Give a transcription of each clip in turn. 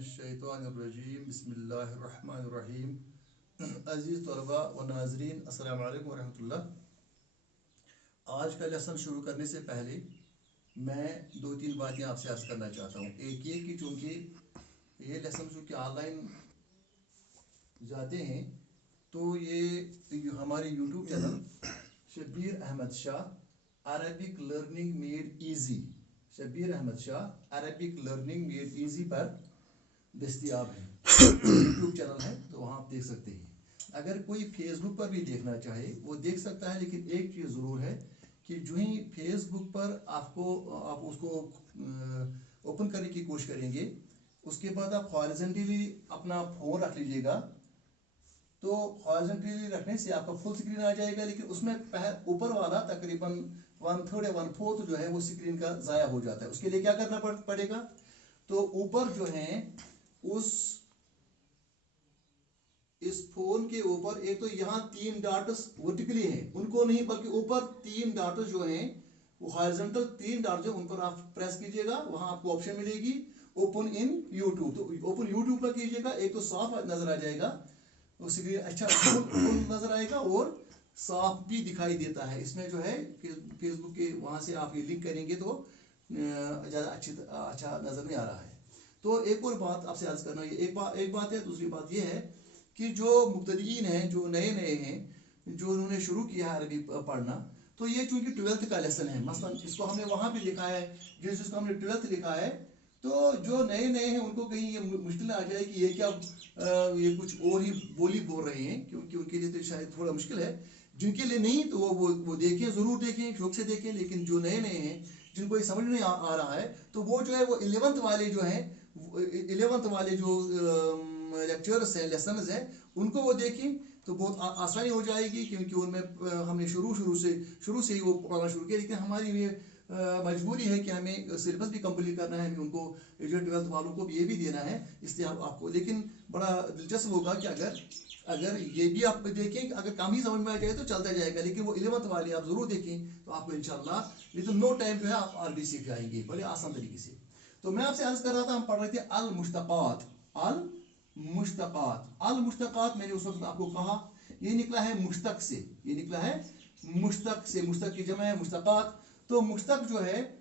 मिनश्शैतानिर्रजीम बिस्मिल्लाहिर्रहमानिर्रहीम। अज़ीज़ तलबा व नाज़रीन, अस्सलामु अलैकुम वरहमतुल्लाह। आज का लेसन शुरू करने से पहले मैं दो तीन बातें आपसे अर्ज़ करना चाहता हूँ। एक ये कि चूँकि ये लेसन चूँकि ऑनलाइन जाते हैं तो ये हमारे YouTube channel Shabbir Ahmed Shah Arabic learning made easy, Shabbir Ahmed Shah Arabic learning made easy पर दस्तियाब है। यूट्यूब चैनल है तो वहाँ आप देख सकते हैं। अगर कोई फेसबुक पर भी देखना चाहे वो देख सकता है, लेकिन एक चीज़ ज़रूर है कि जो ही फेसबुक पर आप उसको ओपन करने की कोशिश करेंगे, उसके बाद आप हॉरिज़ॉन्टली अपना फ़ोन रख लीजिएगा। तो हॉरिज़ॉन्टली रखने से आपका फुल स्क्रीन आ जाएगा, लेकिन उसमें ऊपर वाला तकरीबन 1/3 या 1/4 जो है वो स्क्रीन का ज़ाया हो जाता है। उसके लिए क्या करना पड़ेगा, तो ऊपर जो है इस फोन के ऊपर एक तो यहाँ 3 डॉट्स वर्टिकली हैं, उनको नहीं बल्कि ऊपर 3 डॉट्स जो हैं वो हॉरिजॉन्टल 3 डॉट्स जो उन पर आप प्रेस कीजिएगा, वहां आपको ऑप्शन मिलेगी ओपन इन यूट्यूब। तो ओपन यूट्यूब पर कीजिएगा, एक तो साफ नजर आ जाएगा, स्क्रीन अच्छा नजर आएगा और साफ भी दिखाई देता है। इसमें जो है फेसबुक के वहां से आप ये लिंक करेंगे तो ज़्यादा अच्छा नजर नहीं आ रहा है। तो एक और बात आपसे अर्ज करना, ये एक बात है। दूसरी बात ये है कि जो मुब्तदीन हैं, जो नए हैं, जो उन्होंने शुरू किया है अरबी पढ़ना, तो ये चूंकि 12th का लेसन है, मसलन इसको हमने वहाँ भी लिखा है, जिसको हमने 12th लिखा है, तो जो नए हैं उनको कहीं ये मुश्किल आ जाए कि ये क्या ये कुछ और ही बोली बोल रहे हैं, क्योंकि उनके लिए तो शायद थोड़ा मुश्किल है। जिनके लिए नहीं तो वो देखें, ज़रूर देखें, शौक से देखें। लेकिन जो नए हैं जिनको ये समझ नहीं आ रहा है, तो वो जो है वो 11th वाले जो हैं, 11th वाले जो लेक्चर्स हैं, लेसन्स हैं, उनको वो देखें तो बहुत आसानी हो जाएगी, क्योंकि उनमें हमने शुरू से ही वो पढ़ना शुरू किया। लेकिन हमारी ये मजबूरी है कि हमें सिलेबस भी कंप्लीट करना है, हमें उनको 12th वालों को भी ये भी देना है, इसलिए आपको। लेकिन बड़ा दिलचस्प होगा कि अगर ये भी आप देखें, अगर काम ही समझ में आ जाए तो चलता जाएगा, लेकिन वो 11th वाले आप ज़रूर देखें तो आपको इंशाल्लाह विद नो टाइम जो है आप अरबी सीख जाएंगे बड़े आसान तरीके से। तो मैं आपसे अर्ज कर रहा था, हम पढ़ रहे थे अल मुश्तक़ात। मैंने उस वक्त आपको कहा ये निकला है मुश्तक से, मुश्तक की जमा है मुश्तक़ात। तो मुश्तक जो है,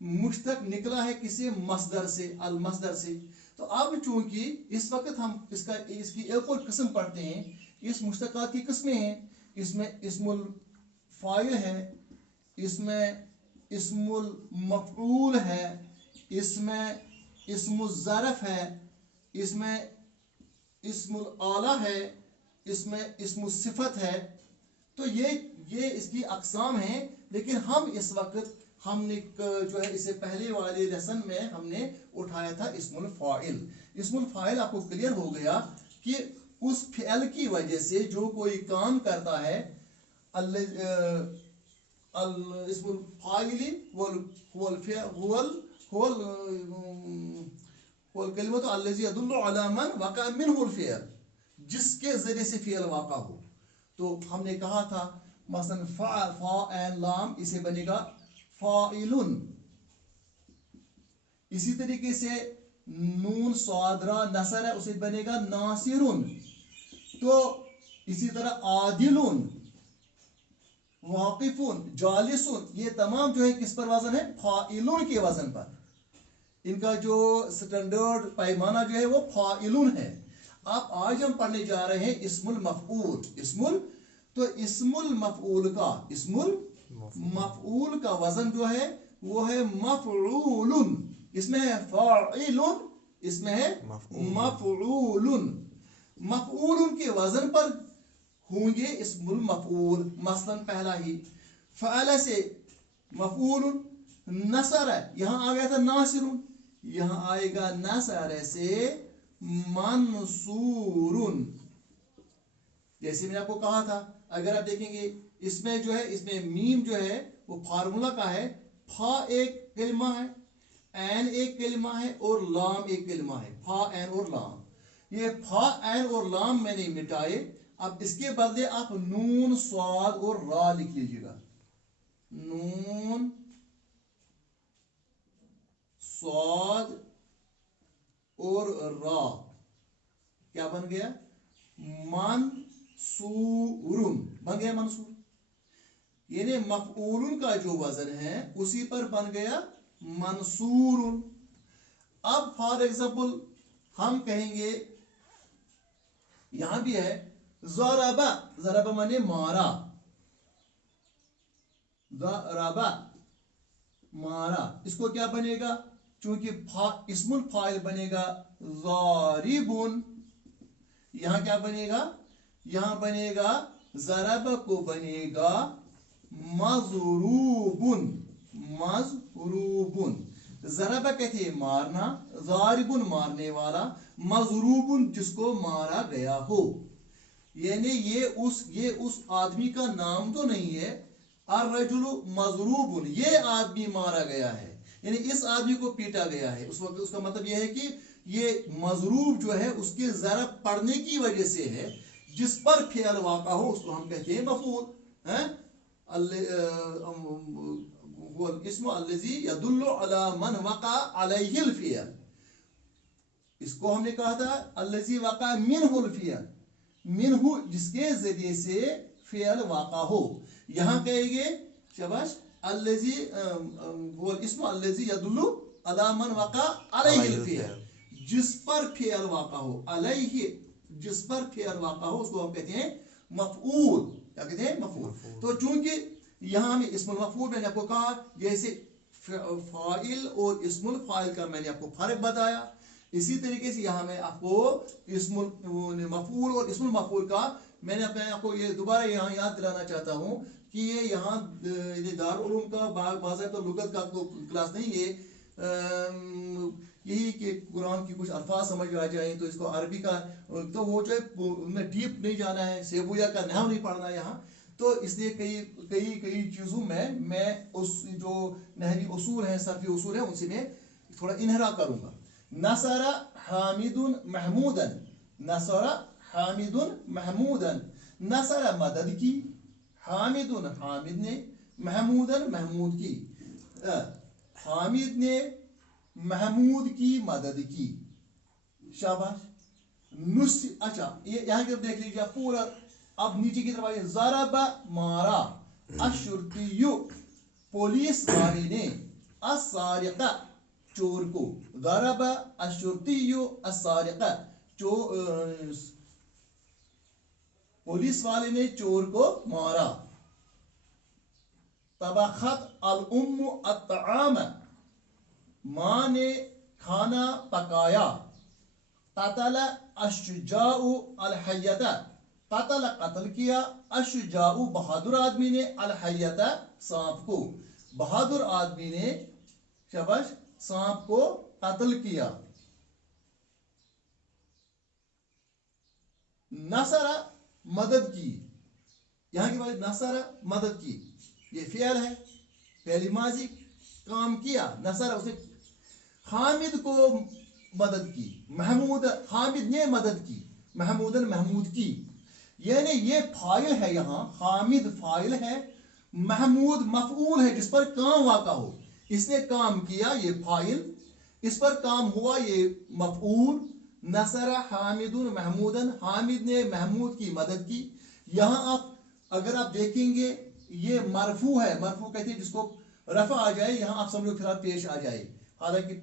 मुश्तक निकला है किसी मसदर से, अल मसदर से। तो अब चूंकि इस वक्त हम इसकी एक और किस्म पढ़ते हैं, इस मुश्तक़ात की किस्में हैं। इसमें इस्मुल फाइल है, इसमें इस्मुल मफ़ऊल है, इसमें इस्मुल ज़रफ़ है, इसमें इस्मुल आला है, इसमें इस्मुल सिफत है। तो ये इसकी अक़साम हैं। लेकिन हम इस वक्त हमने जो है इससे पहले वाले लेसन में हमने उठाया था इस्मुल फ़ाइल। इस्मुल फ़ाइल आपको क्लियर हो गया कि उस फ़िअल की वजह से जो कोई काम करता है, इस्मुल फ़ाइल कलिमतु अल्लज़ी यदुल्लु अला मन वक़अ मिनहुल फ़िअल, जिसके ज़रिए से फ़िअल वाक़ा हो। तो हमने कहा था मसलन फ़ा लाम, इसे बनेगा फ़ाइलुन। इसी तरीके से नून स्वादरा नसर है, उसे बनेगा नासिरुन। तो इसी तरह आदिलुन, वाक़िफुन, जालिसुन, ये तमाम जो है किस पर वजन है, फ़ाइलुन के वजन पर। इनका जो स्टैंडर्ड पैमाना जो है वो फ़ाइलुन है। अब आज हम पढ़ने जा रहे हैं इस्मुल मफ़ऊल। तो इस्मुल मफ़ऊल का वजन जो है वो है मफ़ऊलुन। इसमें है फ़ाइलुन, इसमें है मफ़ऊलुन। मफ़ऊलुन के वजन पर होंगे इस्मुल मफ़ऊल। मसलन पहला ही फ़अल से मफ़ऊलुन, नसर है, यहाँ आ गया था नासिरुन, यहाँ आएगा नसर से मंसूरुन। जैसे मैंने आपको कहा था, अगर आप देखेंगे इसमें जो है, इसमें मीम जो है वो फार्मूला का है। फा एक कलिमा है, ऐन एक कलिमा है और लाम एक कलिमा है। फा ऐन और लाम, ये फा ऐन और लाम मैंने मिटाए। अब इसके बदले आप नून स्वाद और रा लिख लीजिएगा। नून स्वाद और रा क्या बन गया, मंसूरुन बन गया मंसूर। यानी मफऊलुन का जो वजन है उसी पर बन गया मंसूरुन। अब फॉर एग्जांपल हम कहेंगे, यहां भी है ज़रबा, ज़रबा माने मारा, ज़रबा मारा, इसको क्या बनेगा, चूंकि इस्मुल फाइल बनेगा ज़ारिबुन, यहां क्या बनेगा, यहां बनेगा ज़रब को बनेगा मज़रूबुन, मज़रूबुन। ज़रब कहते हैं मारना, ज़ारिबुन मारने वाला, मज़रूबुन जिसको मारा गया हो। यानी ये उस आदमी का नाम तो नहीं है, अर्रजुलु मज़रूबुन, ये आदमी मारा गया है, यानी इस आदमी को पीटा गया है। उस वक्त उसका मतलब यह है कि ये मज़रूब जो है उसके ज़रब पड़ने की वजह से है, जिस पर फ़िअल वाक़ा हो उसको हम कहते हैं मफ़ऊल हैं। इस्मु अल्लज़ी यदुल्लु अला मन वक़ा अलैहिल फ़िअल, इसको हमने कहा था अल्लज़ी वक़ा मिनहुल फ़िअल, मिनहु जिसके जरिए से फ़िअल वाक़ा हो। यहाँ कहेंगे शाबाश अल्लज़ी इस्मु अल्लज़ी यदुल्लु अला मन वक़ा अलैहिल फ़िअल, जिस पर फ़िअल वाक़ा हो, अलैहि जिस पर फ़िअल वाक़ा हो उसको हम कहते हैं मफ़ऊल। क्या कहते हैं, मफ़ऊल। तो चूंकि यहाँ हमें इस्मुल मफ़ऊल मैंने आपको कहा, जैसे फ़ाइल और इस्मुल फ़ाइल का मैंने आपको फर्क बताया, इसी तरीके से यहाँ मैं आपको इस्मुल मफ़ऊल और इस्मुल मफ़ऊल का मैंने आपको ये दोबारा यहाँ याद दिलाना चाहता हूँ कि ये यहाँ दारुल उलूम का बाज़ाब्ता लुगत का तो क्लास नहीं है, यही कि कुरान की कुछ अल्फाज समझ आ जाए तो इसको अरबी का तो वो जो है उनमें डीप नहीं जाना है, सेबुया का नाम नहीं पढ़ना यहाँ। तो इसलिए कई चीज़ों में मैं उस जो नहवी उसूल हैं, सरफी उसूल हैं, उनसे मैं थोड़ा इन्हरा करूँगा। नसरा हामिदुन महमूदन, नसरा हामिदुन महमूदन, नसरा मदद की, हामिदुन हामिद ने, महमूदन महमूद की, हामिद ने महमूद की मदद की, शाबाश। नुस अच्छा ये यहाँ की देख लीजिए पूरा, अब नीचे की तरफ आइए, ज़रब मारा, अशुर्तियु पुलिस वाले ने, अस्सारिक़ा चोर को, ज़रब अशुर्तियु अस्सारिक़ा पुलिस वाले ने चोर को मारा। तबखत अल उम्मु अत्तआम, माँ ने खाना पकाया। कतल अश्जुजाउ अल हय्यता, कतल कत्ल किया, अश्जुजाउ बहादुर आदमी ने, अल हय्यता सांप को, बहादुर आदमी ने शाबाश सांप को कत्ल किया। नसरा मदद की, यहाँ की बात नसरा मदद की, ये फ़िअल है, पहली माजी काम किया, नसरा उसने हामिद को मदद की, महमूद हामिद ने मदद की, महमूदन महमूद की, यानी ये फाइल है, यहाँ हामिद फाइल है, महमूद मफऊल है जिस पर काम वाक़ा हो, इसने काम किया ये फाइल, इस पर काम हुआ ये मफऊल। नसरा हामिदुन महमूदन, हामिद ने महमूद की मदद की। यहाँ आप अगर आप देखेंगे ये मरफू है, मरफू कहते हैं जिसको रफा आ जाए, यहाँ आप समझो फिलहाल पेश आ जाए, हालांकि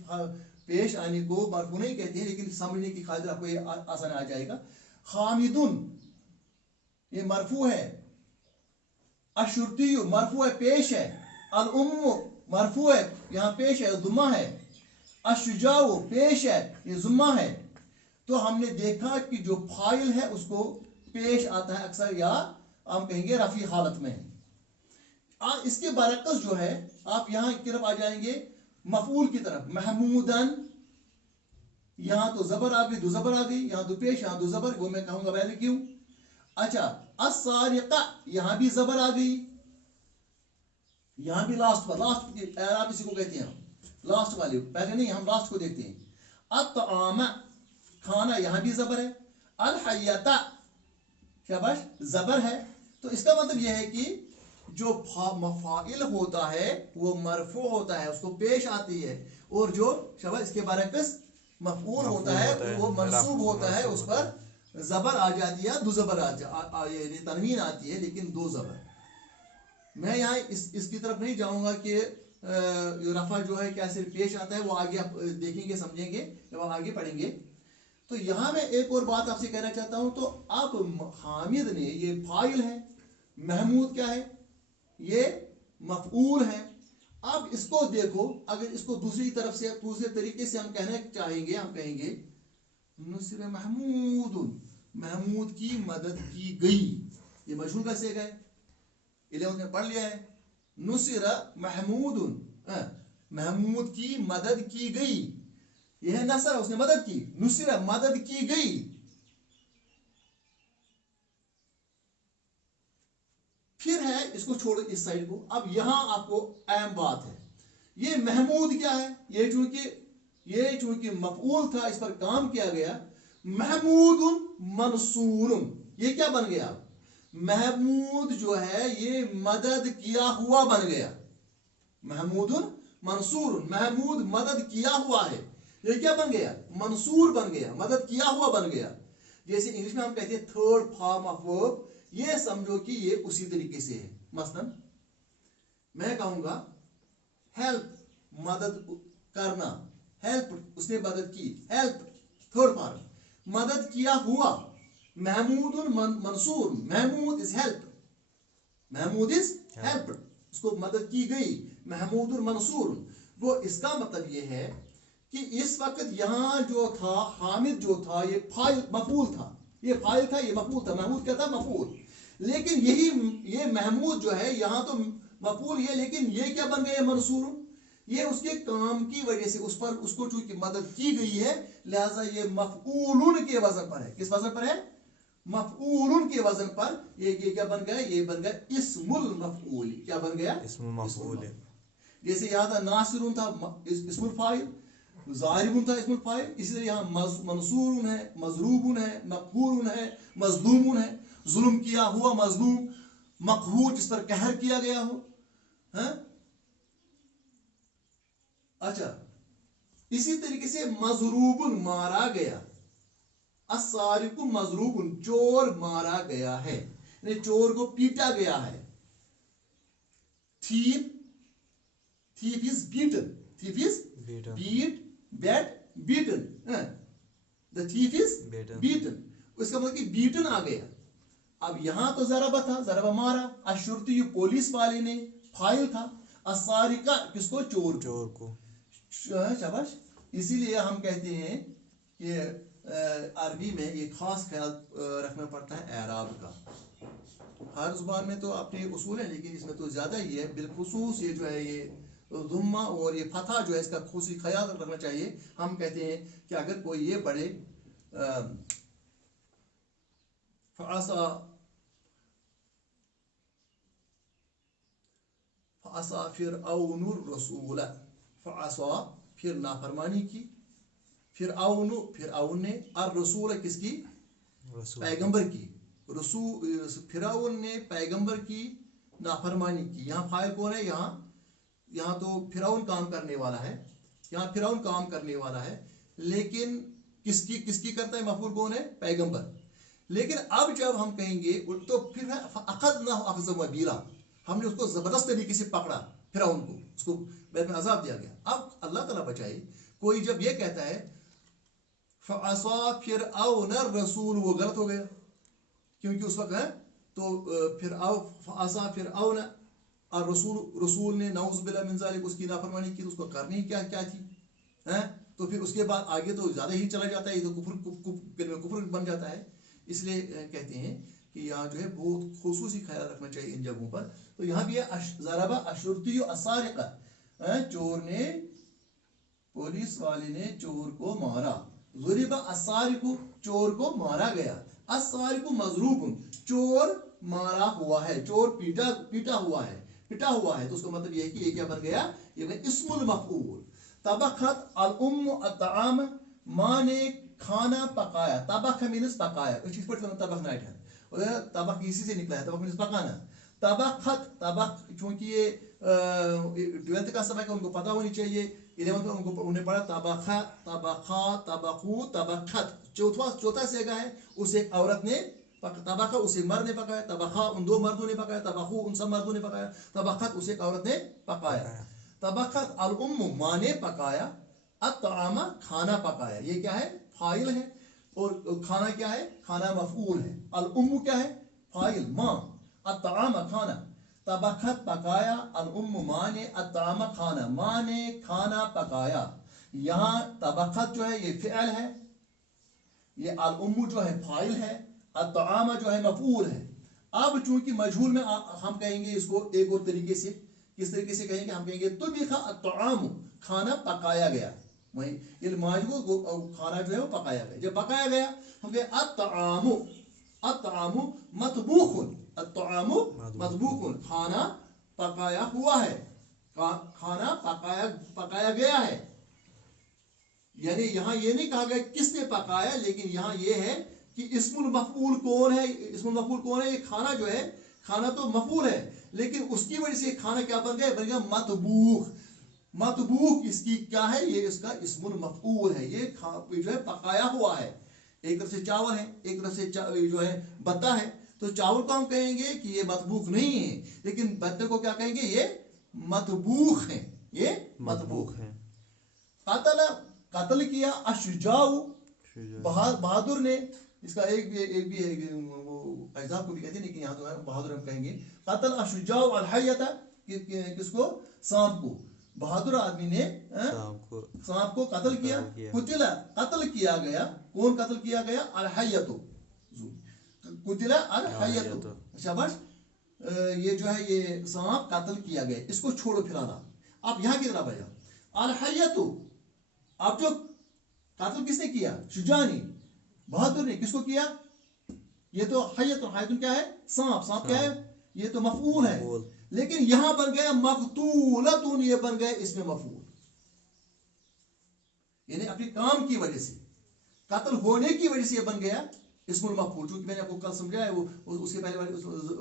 पेश आने को मरफू नहीं कहते हैं, लेकिन समझने की खातिर आपको ये आसान आ जाएगा। हामिदुन ये मरफू है, अशुर्तियु मरफू है पेश है, अल उम्मु मरफू है यहाँ पेश है जुम्मा है, अशुजाउ पेश है ये जुम्मा है। तो हमने देखा कि जो फाइल है उसको पेश आता है अक्सर, या हम कहेंगे रफी हालत में। इसके बरक्स जो है आप यहाँ की तरफ आ जाएंगे मफूल की तरफ, महमूदन, यहाँ तो जबर आ गई, दो जबर आ गई, यहाँ दो पेश, यहाँ दो जबर, वो मैं कहूंगा पहले क्यों। अच्छा अस्सारिक़ा, यहाँ भी जबर आ गई, यहाँ भी लास्ट पर, लास्ट आप इसी को कहते हैं लास्ट वाले, पहले नहीं हम लास्ट को देखते हैं। अत्तआम खाना, यहाँ भी जबर है, अल हय्यता शाबाश जबर है। तो इसका मतलब यह है कि जो मफाइल होता है वो मरफू होता है, उसको पेश आती है, और जो शाबाश इसके बरक्स मफऊल होता है वो मंसूब होता है, उस पर जबर आ जाती है, दो जबर यानी तनवीन आती है, लेकिन दो जबर। मैं यहाँ इसकी तरफ नहीं जाऊंगा कि रफा जो है कैसे पेश आता है, वो आगे आप देखेंगे समझेंगे जब आप आगे पढ़ेंगे। तो यहाँ मैं एक और बात आपसे कहना चाहता हूँ। तो अब हामिद ने, ये फाइल है, महमूद क्या है, ये मफऊल है। अब इसको देखो, अगर इसको दूसरी तरफ से दूसरे तरीके से हम कहना चाहेंगे, हम कहेंगे नुसर महमूद, महमूद की मदद की गई। ये मजहूल का सेगा है, 11th में पढ़ लिया है। नुसर महमूद, महमूद की मदद की गई। यह है नसर, उसने मदद की, नुसर मदद की गई। फिर है, इसको छोड़ो इस साइड को। अब यहां आपको अहम बात है, ये महमूद क्या है, ये चूंकि मफऊल था, इस पर काम किया गया। महमूदुन मंसूरुन, ये क्या बन गया, महमूद जो है ये मदद किया हुआ बन गया। महमूदुन मंसूरुन, महमूद मदद किया हुआ है, ये क्या बन गया, मंसूर बन गया, मदद किया हुआ बन गया। जैसे इंग्लिश में हम कहते हैं थर्ड फॉर्म ऑफ वर्ब, ये समझो कि ये उसी तरीके से है। मसलन मैं कहूंगा हेल्प, मदद करना, हेल्प उसने मदद की, हेल्प थर्ड फॉर्म, मदद किया हुआ। महमूदुन मंसूर, महमूद इज हेल्प, महमूद इज हेल्प, उसको मदद की गई। महमूदुन मंसूर, वो इसका मतलब ये है कि इस वक्त यहां जो था हामिद जो था, ये फाइल मफूल था, ये फाइल था, ये मफूल था। महमूद क्या था, मफूल। लेकिन यही ये महमूद जो है यहां तो मफूल ये, लेकिन ये क्या बन गया, मंसूर। ये उसके काम की वजह से उस पर उसको चूंकि मदद की गई है, लिहाजा ये मफऊलुन के वजन पर है। किस वजन पर है, मफऊलुन के वजन पर। ये क्या बन गया, ये बन गया इस्मुल मफऊल। क्या बन गया, इस्मुल मफऊल। जैसे यहां था नासिरुन था इस्मुल फाइल, ज़ारिबुन था इस्मुल फाइल, इसलिए यहाँ मंसूरुन है, मजरूबुन है, मक़हूरुन है, मज़लूमुन है, जुल्म किया हुआ मजलूम, मक़हूर जिस पर कहर किया गया हो, है? अच्छा, इसी तरीके से मजरूबुन मारा गया, अस्सारिकु मजरूबुन चोर मारा गया है, यानी चोर को पीटा गया है। Thief, thief is beaten, thief is beat, bat, beaten, the thief is beaten, उसका मतलब कि बीटन आ गया। अब यहां तो जरबा था, जरबा मारा, अशुर्ती पुलिस वाले ने, फाइल था, असारिका किसको, चोर को। शाबाश। इसीलिए हम कहते हैं कि अरबी में ये खास ख्याल रखना पड़ता है एराब का। हर जुबान में तो अपने उसूल है, लेकिन इसमें तो ज्यादा ही है। बिलखुसूस ये जो है, ये दुम्मा और ये फतह जो है, इसका खुशी ख्याल रखना चाहिए। हम कहते हैं कि अगर कोई ये पढ़े फ़असा, फ़असा फ़िरऔनुर रसूल, फ़असा फिर नाफरमानी की, फिरऔन ने, और रसूल किसकी, पैगंबर की, रसूल फिरऔन ने पैगंबर की नाफरमानी की। यहाँ फाइल कौन है, यहाँ तो फिरौन काम करने वाला है, यहाँ फिरौन काम करने वाला है, लेकिन किसकी करता है, मफूल कौन है, पैगंबर। लेकिन अब जब हम कहेंगे तो फिर अखज़नाहु अख़ज़न वबीला, हमने उसको जबरदस्त तरीके से पकड़ा, फिरौन को, उसको बैत में अजाब दिया गया। अब अल्लाह ताला बचाए, कोई जब ये कहता है फ़असा फ़िरऔन रसूल, वो गलत हो गया, क्योंकि उस वक्त है तो फ़असा फ़िरऔन और रसूल ने नऊज़ बिल्लाह मिन ज़ालिक उसकी नाफरमानी की, तो उसको करनी क्या थी, हैं? तो फिर उसके बाद आगे तो ज्यादा ही चला जाता है, ये तो कुफ्र बन जाता है। इसलिए कहते हैं कि यहाँ जो है बहुत खुसूसी ख्याल रखना चाहिए इन जगहों पर। तो यहाँ भी है ज़रबा अशुर्ती असारिका, चोर ने, पुलिस वाले ने चोर को मारा। ज़ुरिबा असारिकु, चोर को मारा गया। असारिकु मज़रूबुन, चोर मारा हुआ है, चोर पीटा हुआ है, पिटा हुआ है। तो उसका मतलब यह है कि ये क्या बन गया, ये बन इस्मुल मफ़ऊल। तबखत अल उम्मु अत्ताम, माँ ने खाना पकाया, तबख मीन्स पकाया, इस पर तबख नाइट है, तबख इसी से निकला है, तबख मीन्स पकाना। तबखत, तबख चूंकि ये 12th का सबक है, उनको पता होनी चाहिए उन्होंने पढ़ा तबखा तबखा तबखू तबखत, चौथा सेगा है, उस एक औरत ने तबखा उस एक मर्द ने पकाया, तबखा उन दो मर्दों ने पकाया, तबखू उन सब मर्दों ने पकाया, तबखत उस एक औरत ने पकाया। तबखत अल उम्म माँ ने पकाया, अत्तामा खाना पकाया, ये क्या है फाइल है, और खाना क्या है खाना मफऊल है। अल उम्म क्या है फाइल माँ, अत्तामा खाना, तबखत पकाया, अल उम्म माँ ने, अत्तामा खाना, माँ ने खाना पकाया। यहाँ तबखत जो है ये फ़िअल है, ये अल उम्म जो है फाइल है, अत्तामा जो है मफऊल है। अब चूंकि मजहूल में हम कहेंगे इसको एक और तरीके से, किस तरीके से कहेंगे, हम कहेंगे तुबिखा अत्ताम, खाना पकाया गया, वही इल्माज को खाना जो है वो पकाया गया। जब पकाया गया हम कहें अत्तामु, अत्तामु मतबूखुन, अत्तामु मतबूखुन, खाना पकाया हुआ है, खाना पकाया गया है। यानी यहाँ ये नहीं कहा गया किसने पकाया, लेकिन यहाँ ये है कि इस्मुल मफऊल कौन है, इस्मुल मफऊल कौन है, ये खाना जो है, खाना तो मफऊल है, लेकिन उसकी वजह से खाना क्या बन गया, बन गया मतबूख। मतबूख इसकी क्या है, ये इसका इस्मुल मफऊल है, ये जो है पकाया हुआ है। एक तरफ से चावल है, एक तरफ से जो है बत्ता है, तो चावल को हम कहेंगे कि ये मतबूख नहीं है, लेकिन बत्ते को क्या कहेंगे, ये मतबूख है, ये मतबूख है। कत्ल किया अशुजाउ, बहादुर ने, इसका एक भी है, वो अहज़ाब को भी कहते हैं, लेकिन यहाँ तो है बहादुर हम कहेंगे। कत्ल अशुजाउ अल हय्यता, किसको, सांप को, बहादुर आदमी ने सांप को कत्ल किया। कुतिला कत्ल किया गया, कौन कत्ल किया गया, अल हय्यतु, कुतिला अल हय्यतु, शाबाश, ये जो है ये सांप कत्ल किया गया, इसको छोड़ो फिलहाल। अब यहाँ की तरफ आ जाओ, अल हय्यतु, अब जो कत्ल किसने किया, शुजानी बहादुर ने, किसको किया, ये तो हय्यतुन, हय्यतुन क्या है, सांप, सांप क्या है, ये तो मफऊल है, लेकिन यहां बन गया मकतूलतुन, ये बन गया इसमें मफऊल, यानी अपने काम की वजह से, कत्ल होने की वजह से ये बन गया इस्मुल मफऊल। चूंकि मैंने आपको कल समझाया है, वो उसके पहले वाले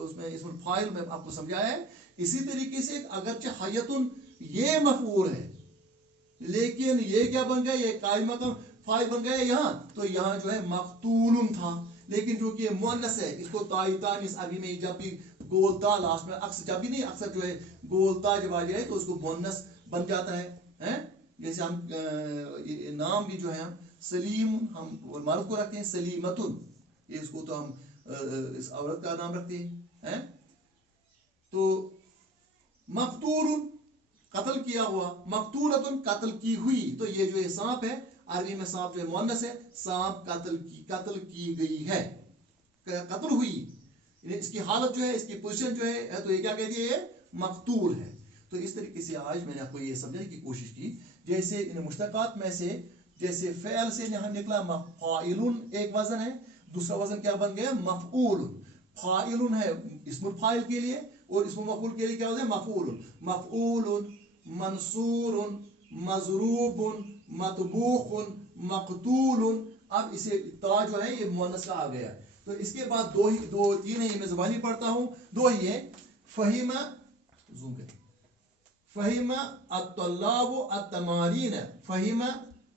उसमें इस्मुल फाइल में आपको समझाया है। इसी तरीके से अगरचे हय्यतुन ये मफऊल है, लेकिन ये क्या बन गया, ये कायमा का फाइल बन गया यहाँ, तो यहाँ जो है मकतूलुन था, लेकिन क्योंकि ये मुअन्नस है, इसको ताइतानिस अभी में जब भी गोलता लास्ट में, अक्सर जब भी नहीं, अक्सर जो है गोलता जब आ जाए तो उसको मुअन्नस बन जाता है। जैसे हम नाम भी जो है हम सलीम, हम मर्द को रखते हैं सलीमतुन, इसको तो हम इस औरत का नाम रखते हैं। तो मकतूलुन कत्ल किया हुआ, मकतूलतुन कत्ल की हुई, तो ये जो सांप है, अरबी में सांप जो है मुअन्नस है, सांप कत्ल की गई है, कत्ल हुई, इसकी हालत जो है, इसकी पोजीशन जो है, तो ये क्या कह दिया, ये मकतूल है। तो इस तरीके से आज मैंने आपको ये समझाने की कोशिश की, जैसे इन मुश्तकात में से, जैसे फ़ेल से यहाँ निकला फ़ाइलुन एक वजन है, दूसरा वजन क्या बन गया, मफ़ऊल। फ़ाइलुन है इस्मुल फ़ाइल के लिए, और इस्मुल मफ़ऊल के लिए क्या होता है, मफ़ऊल, मफ़ऊल, मंसूरुन, मज़रूबुन, मतबूखुन, मक़तूलुन। अब इसे ता जो है ये मुअन्नस का आ गया, तो इसके बाद दो तीन है, मैं ज़बानी पढ़ता हूँ, दो ही है। फ़हिमा, ज़ूम करें, फ़हिमा अत्तल्लाबु अत्तमारीन, फ़हिमा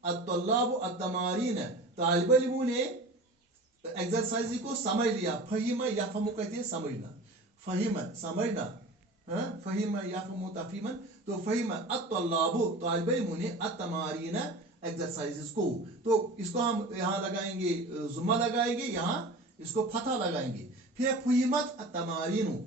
अत्तल्लाबु अत्तमारीन, तालिब इल्मों ने एक्सरसाइज को समझ लिया। फ़हिमा यफ़हमु कहते हैं समझना, फ़हिमा समझना, फ़हिमा यफ़हमु तफ़हीमन, तो फ़हिमा अत्तल्लाबु तालिब इल्मों ने अत्तमारीन एक्सरसाइजेस को, तो इसको हम यहाँ लगाएंगे, जुम्मा लगाएंगे, यहाँ इसको फतह लगाएंगे। फिर फ़हिमत अत्तमारीनु,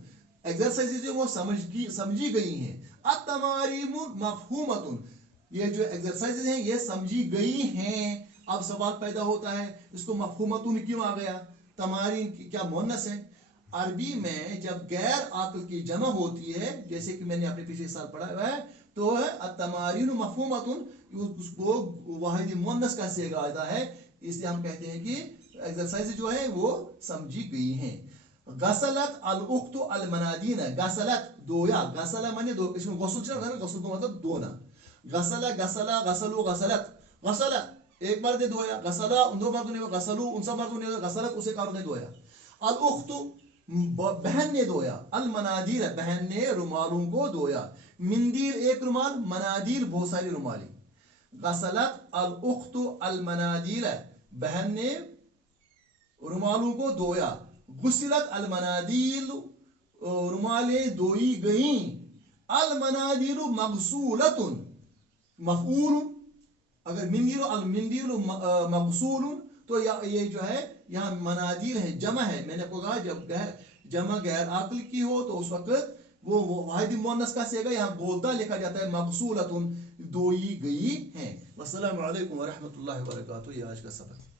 एक्सरसाइजेस जो वो समझी गई हैं, अत्तमारीनु मफ़हूमतुन, ये जो एक्सरसाइजेस हैं ये समझी गई हैं। अब सवाल पैदा होता है, इसको मफ़हूमतुन क्यों आ गया, तमारीन क्या मुअन्नस है। अरबी में जब गैर आकल की जमा होती है, जैसे कि मैंने अपने पिछले साल पढ़ा हुआ है, तो है अत्तमारीन मफ़हूमतुन, उसको वाहिद मुअन्नस का सेगा आता है, इसलिए हम कहते हैं कि एक्सरसाइज जो है वो समझी गई हैं। गसलत अल उख्तु अल मनादीन, गसलत धोया, गसला माने दो, इसमें गसल चला था ना, गसल को मतलब धोना, गसला गसला गसलु गसलत, गसला एक मर्द ने धोया, गसला उन दो मर्दों ने, गसलु उन सब मर्दों ने, गसलत उसे एक औरत ने धोया। अल उख्तु बहन ने धोया, अल मनादीर बहन ने रुमालों को धोया, मिंदील एक रुमाल, मनादील बहुत सारी रुमाली, गसलत अल उख्तु अल मनादिल, बहन ने रुमालों को धोया। गुसिलत अल मनादिल, रुमालें धोई गई। अल मनादिल मगसूलतुन, मफऊल, अगर मिंदील अल मिंदील मगसूल, तो ये जो है यहाँ मनादिल है, जमा है। मैंने आपको कहा जब जमा गैर आकल की हो तो उस वक्त वो वाहिद मुअन्नस का सेगा यहाँ बोलता लिखा जाता है मगसूलतुन, धोई गई है। वस्सलामु अलैकुम व रहमतुल्लाहि व बरकातुहू। ये आज का सबक।